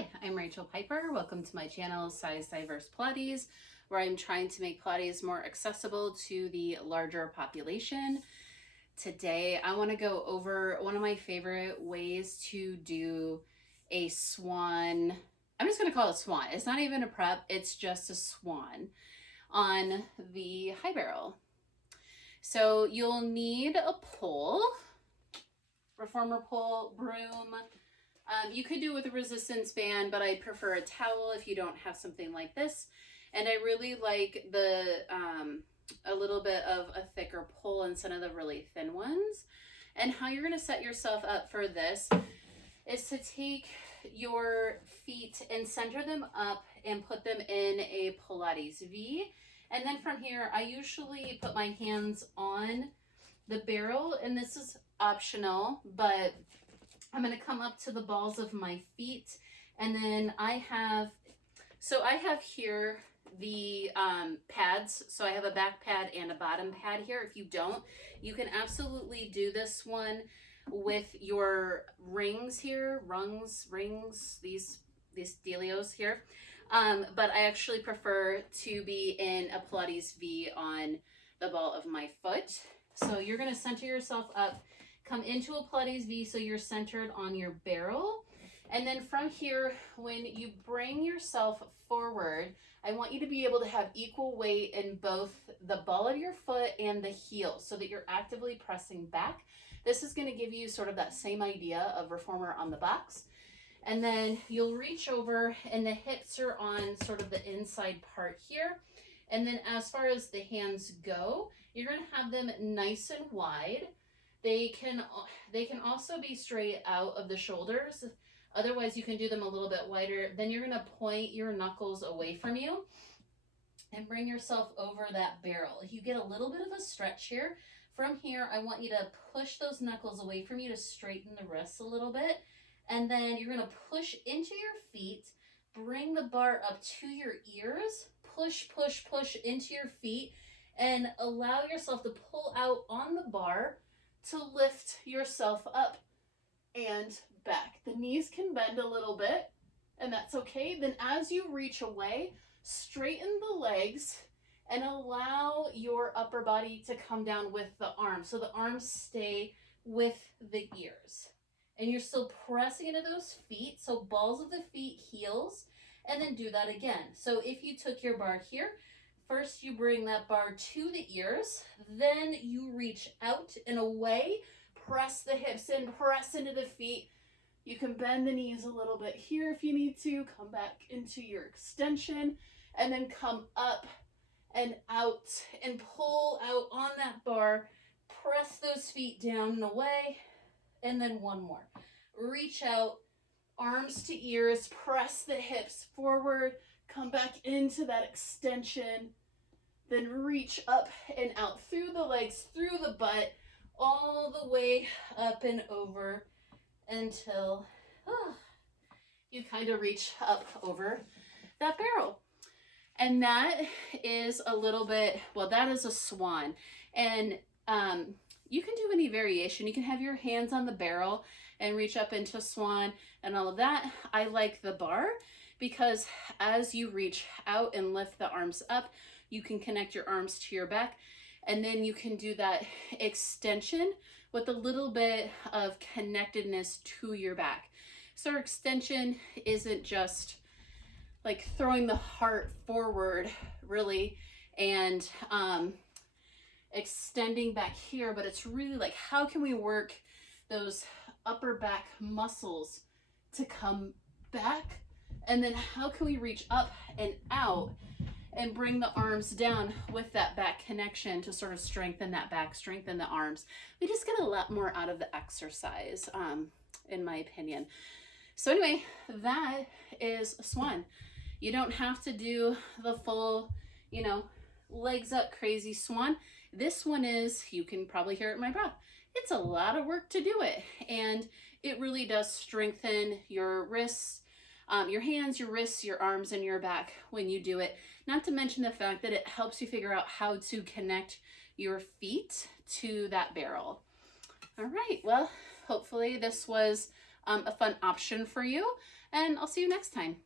Hi, I'm Rachel Piper. Welcome to my channel, Size Diverse Pilates, where I'm trying to make Pilates more accessible to the larger population. Today, I want to go over one of my favorite ways to do a swan. I'm just going to call it a swan. It's not even a prep, it's just a swan on the high barrel. So you'll need a pole, reformer pole, broom. You could do it with a resistance band, but I prefer a towel if you don't have something like this. And I really like the a little bit of a thicker pole instead of the really thin ones. And how you're going to set yourself up for this is to take your feet and center them up and put them in a Pilates V. And then from here, I usually put my hands on the barrel, and this is optional, but I'm going to come up to the balls of my feet, and then I have here the pads. So I have a back pad and a bottom pad here. If you don't, you can absolutely do this one with your rings here, rings, these dealios here. But I actually prefer to be in a Pilates V on the ball of my foot. So you're going to center yourself up. Come into a Pilates V so you're centered on your barrel. And then from here, when you bring yourself forward, I want you to be able to have equal weight in both the ball of your foot and the heel so that you're actively pressing back. This is going to give you sort of that same idea of reformer on the box. And then you'll reach over and the hips are on sort of the inside part here. And then as far as the hands go, you're going to have them nice and wide. They can also be straight out of the shoulders. Otherwise, you can do them a little bit wider. Then you're going to point your knuckles away from you and bring yourself over that barrel. You get a little bit of a stretch here. From here, I want you to push those knuckles away from you to straighten the wrists a little bit. And then you're going to push into your feet, bring the bar up to your ears, push into your feet, and allow yourself to pull out on the bar to lift yourself up and back. The knees can bend a little bit, and that's okay. Then as you reach away, straighten the legs and allow your upper body to come down with the arms. So the arms stay with the ears. And you're still pressing into those feet. So balls of the feet, heels, and then do that again. So if you took your bar here, first you bring that bar to the ears, then you reach out and away, press the hips in, press into the feet. You can bend the knees a little bit here if you need to, come back into your extension, and then come up and out and pull out on that bar, press those feet down and away, and then one more. Reach out, arms to ears, press the hips forward, come back into that extension, then reach up and out through the legs, through the butt, all the way up and over until you kind of reach up over that barrel. And that is a little bit, well, that is a swan. And you can do any variation. You can have your hands on the barrel and reach up into a swan and all of that. I like the bar because as you reach out and lift the arms up, you can connect your arms to your back, and then you can do that extension with a little bit of connectedness to your back. So extension isn't just like throwing the heart forward really and extending back here, but it's really like, how can we work those upper back muscles to come back? And then how can we reach up and out and bring the arms down with that back connection to sort of strengthen that back, strengthen the arms. We just get a lot more out of the exercise, in my opinion. So anyway, that is a swan. You don't have to do the full, legs up crazy swan. This one is, you can probably hear it in my breath, it's a lot of work to do it. And it really does strengthen your wrists, your hands, your wrists, your arms, and your back when you do it. Not to mention the fact that it helps you figure out how to connect your feet to that barrel. All right, well, hopefully this was a fun option for you. and I'll see you next time.